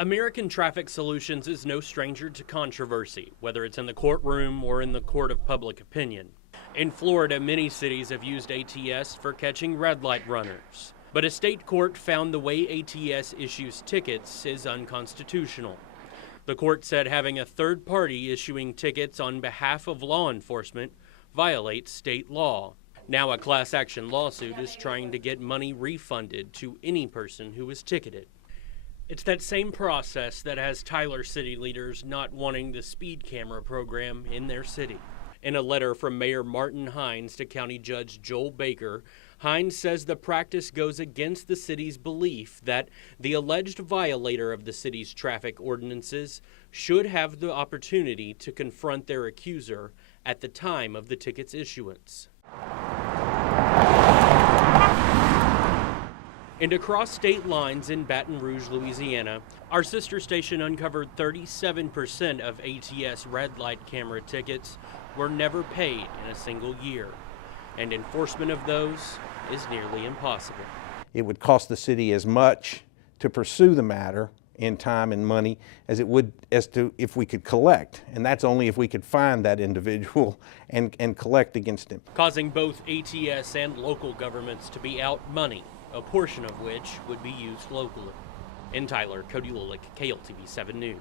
American Traffic Solutions is no stranger to controversy, whether it's in the courtroom or in the court of public opinion. In Florida, many cities have used ATS for catching red light runners. But a state court found the way ATS issues tickets is unconstitutional. The court said having a third party issuing tickets on behalf of law enforcement violates state law. Now a class action lawsuit is trying to get money refunded to any person who was ticketed. It's that same process that has Tyler city leaders not wanting the speed camera program in their city. In a letter from Mayor Martin Hines to County Judge Joel Baker, Hines says the practice goes against the city's belief that the alleged violator of the city's traffic ordinances should have the opportunity to confront their accuser at the time of the ticket's issuance. And across state lines in Baton Rouge, Louisiana, our sister station uncovered 37% of ATS red light camera tickets were never paid in a single year. And enforcement of those is nearly impossible. It would cost the city as much to pursue the matter in time and money as it would if we could collect. And that's only if we could find that individual and collect against him. Causing both ATS and local governments to be out money, a portion of which would be used locally. In Tyler, Cody Lulick, KLTV 7 News.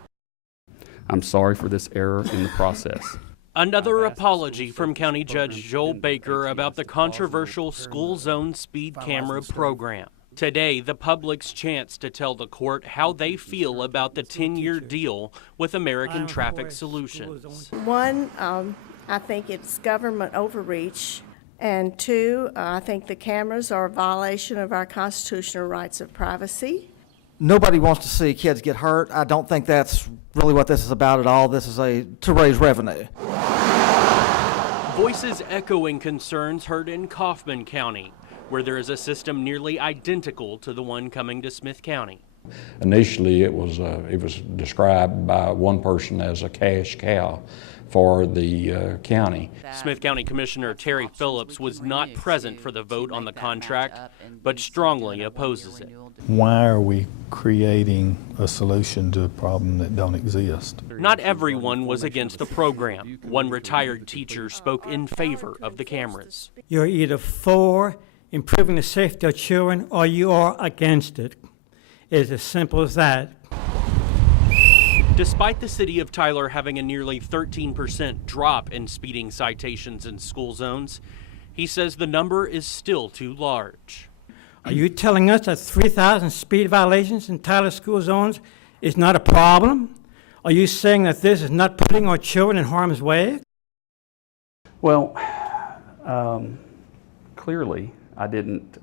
I'm sorry for this error in the process. Another apology from County Judge Joel Baker about the controversial school zone speed camera program. Today, the public's chance to tell the court how they feel about the 10-year deal with American Traffic Solutions. One, I think it's government overreach. And two, I think the cameras are a violation of our constitutional rights of privacy. Nobody wants to see kids get hurt. I don't think that's really what this is about at all. This is to raise revenue. Voices echoing concerns heard in Kaufman County, where there is a system nearly identical to the one coming to Smith County. Initially, it was described by one person as a cash cow for the county. Smith County Commissioner Terry Phillips was not present for the vote on the contract, but strongly opposes it. Why are we creating a solution to a problem that don't exist? Not everyone was against the program. One retired teacher spoke in favor of the cameras. You're either for improving the safety of children or you are against it. It's as simple as that. Despite the city of Tyler having a nearly 13% drop in speeding citations in school zones, he says the number is still too large. Are you telling us that 3,000 speed violations in Tyler school zones is not a problem? Are you saying that this is not putting our children in harm's way? Well, clearly I didn't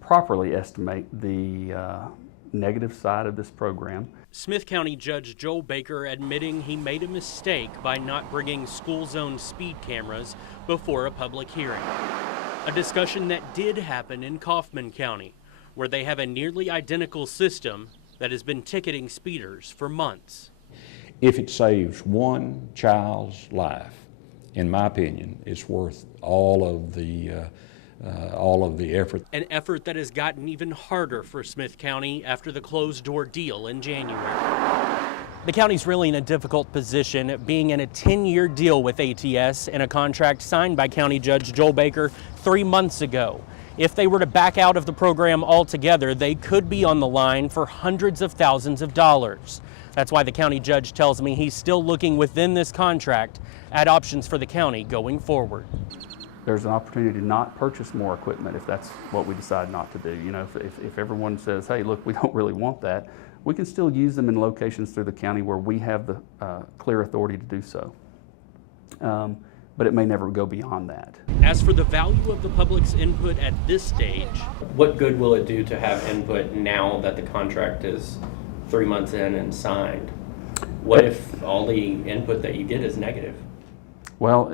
properly estimate the negative side of this program. Smith County Judge Joel Baker admitting he made a mistake by not bringing school zone speed cameras before a public hearing. A discussion that did happen in Kaufman County, where they have a nearly identical system that has been ticketing speeders for months. If it saves one child's life, in my opinion, it's worth all of the effort. An effort that has gotten even harder for Smith County after the closed-door deal in January. The county's really in a difficult position, being in a 10-year deal with ATS and a contract signed by County Judge Joel Baker 3 months ago. If they were to back out of the program altogether, they could be on the line for hundreds of thousands of dollars. That's why the county judge tells me he's still looking within this contract at options for the county going forward. There's an opportunity to not purchase more equipment if that's what we decide not to do. You know, if everyone says, hey, look, we don't really want that, we can still use them in locations through the county where we have the clear authority to do so. But it may never go beyond that. As for the value of the public's input at this stage, what good will it do to have input now that the contract is 3 months in and signed? What if all the input that you get is negative? Well,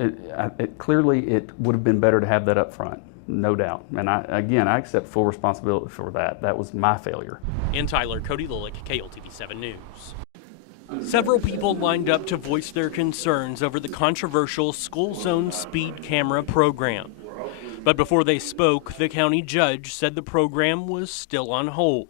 clearly it would have been better to have that up front, no doubt. And I accept full responsibility for that. That was my failure. In Tyler, Cody Lulick, KLTV 7 News. Several people lined up to voice their concerns over the controversial school zone speed camera program. But before they spoke, the county judge said the program was still on hold.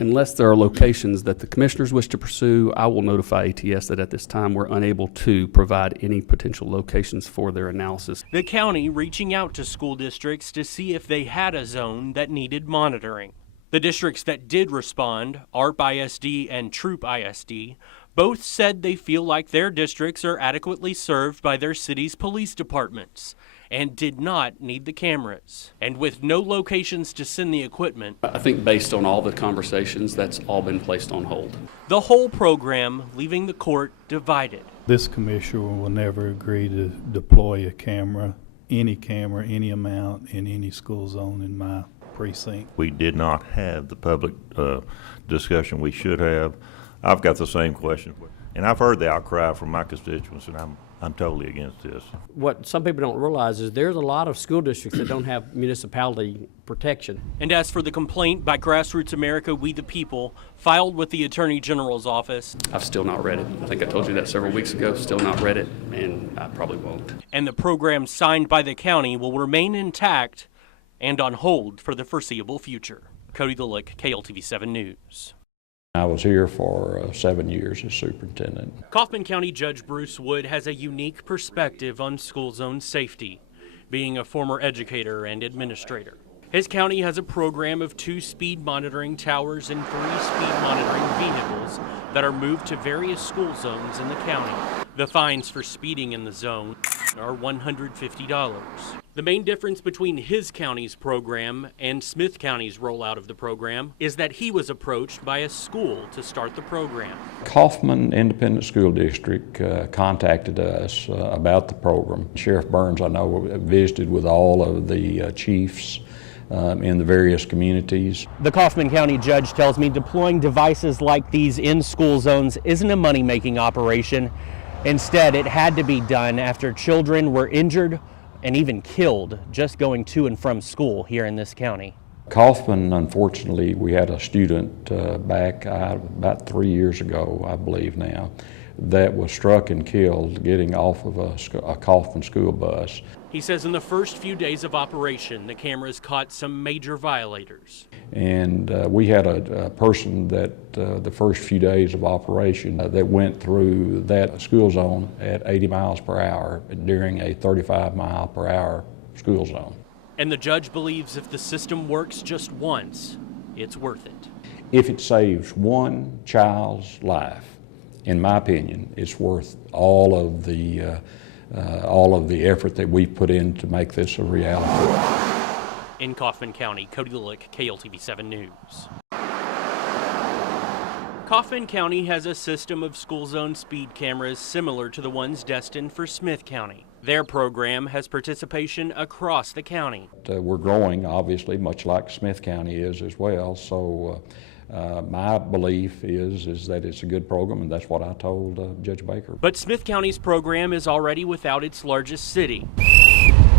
Unless there are locations that the commissioners wish to pursue, I will notify ATS that at this time we're unable to provide any potential locations for their analysis. The county reaching out to school districts to see if they had a zone that needed monitoring. The districts that did respond, ARP ISD and Troop ISD, both said they feel like their districts are adequately served by their city's police departments and did not need the cameras. And with no locations to send the equipment, I think based on all the conversations, that's all been placed on hold. the whole program leaving the court divided. This commissioner will never agree to deploy a camera, any amount in any school zone in my precinct. We did not have the public discussion we should have. I've got the same question, and I've heard the outcry from my constituents, and I'm totally against this. What some people don't realize is there's a lot of school districts that don't have municipality protection. And as for the complaint by Grassroots America, We the People, filed with the Attorney General's office, I've still not read it. I think I told you that several weeks ago, still not read it, and I probably won't. and the program signed by the county will remain intact and on hold for the foreseeable future. Cody Lilick, KLTV 7 News. I was here for 7 years as superintendent. Kaufman County Judge Bruce Wood has a unique perspective on school zone safety, being a former educator and administrator. His county has a program of 2 speed monitoring towers and 3 speed monitoring vehicles that are moved to various school zones in the county. The fines for speeding in the zone are $150. The main difference between his county's program and Smith County's rollout of the program is that he was approached by a school to start the program. Kaufman Independent School District contacted us about the program. Sheriff Burns, I know, visited with all of the chiefs in the various communities. The Kaufman County judge tells me deploying devices like these in school zones isn't a money-making operation. Instead, it had to be done after children were injured and even killed just going to and from school here in this county. Kaufman, unfortunately, we had a student back about 3 years ago, I believe now, that was struck and killed getting off of a Kaufman school bus. He says in the first few days of operation, the cameras caught some major violators. And we had a person that the first few days of operation that went through that school zone at 80 miles per hour during a 35 mile per hour school zone. And the judge believes if the system works just once, it's worth it. If it saves one child's life, in my opinion, it's worth all of the effort that we put in to make this a reality. In Kaufman County, Cody Lilick, KLTV 7 News. Kaufman County has a system of school zone speed cameras similar to the ones destined for Smith County. Their program has participation across the county. We're growing, obviously, much like Smith County is as well. So my belief is that it's a good program, and that's what I told Judge Baker. But Smith County's program is already without its largest city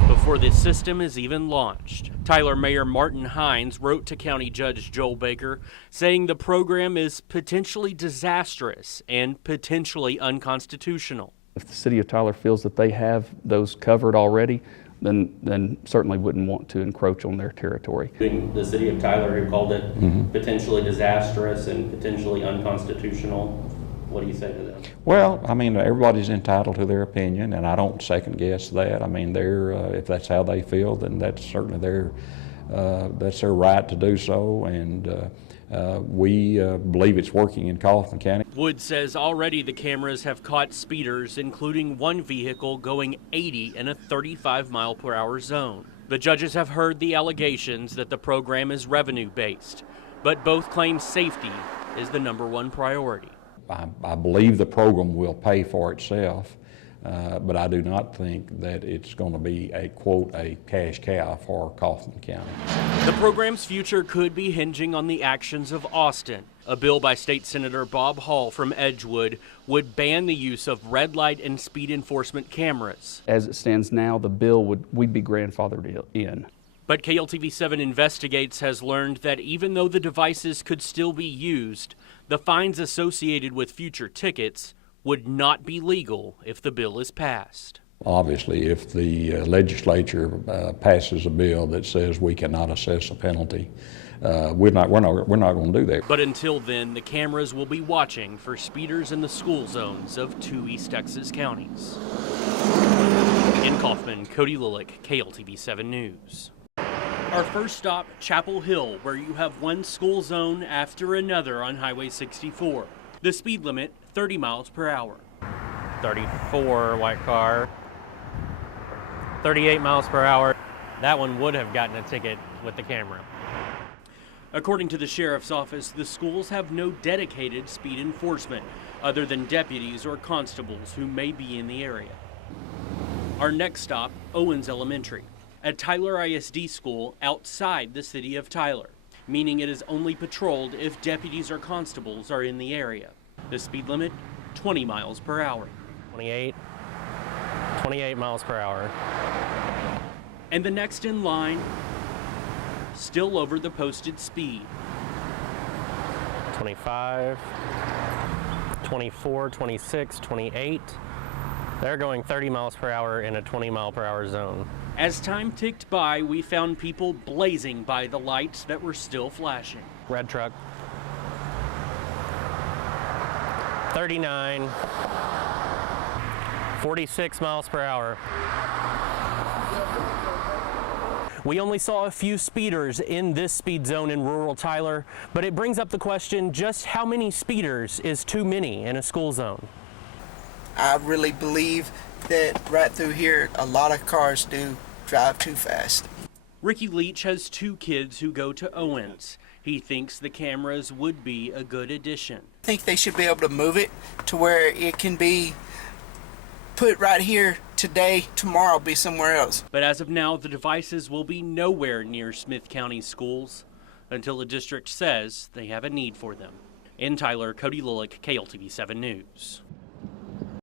before this system is even launched. Tyler Mayor Martin Hines wrote to County Judge Joel Baker saying the program is potentially disastrous and potentially unconstitutional. If the city of Tyler feels that they have those covered already, then certainly wouldn't want to encroach on their territory. The city of Tyler, who called it potentially disastrous and potentially unconstitutional, what do you say to them? Well, I mean, everybody's entitled to their opinion, and I don't second guess that. I mean, if that's how they feel, then that's certainly their right to do so, and we believe it's working in Kaufman County. Wood says already the cameras have caught speeders, including one vehicle going 80 in a 35 mile per hour zone. The judges have heard the allegations that the program is revenue-based, but both claim safety is the #1 priority. I believe the program will pay for itself, but I do not think that it's going to be a, quote, a cash cow for Kaufman County. The program's future could be hinging on the actions of Austin. A bill by State Senator Bob Hall from Edgewood would ban the use of red light and speed enforcement cameras. As it stands now, the bill we'd be grandfathered in. But KLTV 7 Investigates has learned that even though the devices could still be used, the fines associated with future tickets would not be legal if the bill is passed. Obviously, if the legislature passes a bill that says we cannot assess a penalty we're not going to do that. But until then, the cameras will be watching for speeders in the school zones of 2 East Texas counties. In Kaufman, Cody Lilick, KLTV 7 News. Our first stop, Chapel Hill, where you have one school zone after another on Highway 64. The speed limit, 30 miles per hour. 34, white car. 38 miles per hour. That one would have gotten a ticket with the camera. According to the sheriff's office, the schools have no dedicated speed enforcement other than deputies or constables who may be in the area. Our next stop, Owens Elementary, a Tyler ISD school outside the city of Tyler, meaning it is only patrolled if deputies or constables are in the area. The speed limit, 20 miles per hour. 28 miles per hour. And the next in line, still over the posted speed. 25, 24, 26, 28. They're going 30 miles per hour in a 20 mile per hour zone. As time ticked by, we found people blazing by the lights that were still flashing. Red truck. 39, 46 miles per hour. We only saw a few speeders in this speed zone in rural Tyler, but it brings up the question, just how many speeders is too many in a school zone? I really believe that right through here, a lot of cars do drive too fast. Ricky Leach has 2 kids who go to Owens. He thinks the cameras would be a good addition. I think they should be able to move it to where it can be put right here today, tomorrow be somewhere else. But as of now, the devices will be nowhere near Smith County schools until the district says they have a need for them. In Tyler, Cody Lilick, KLTV 7 News.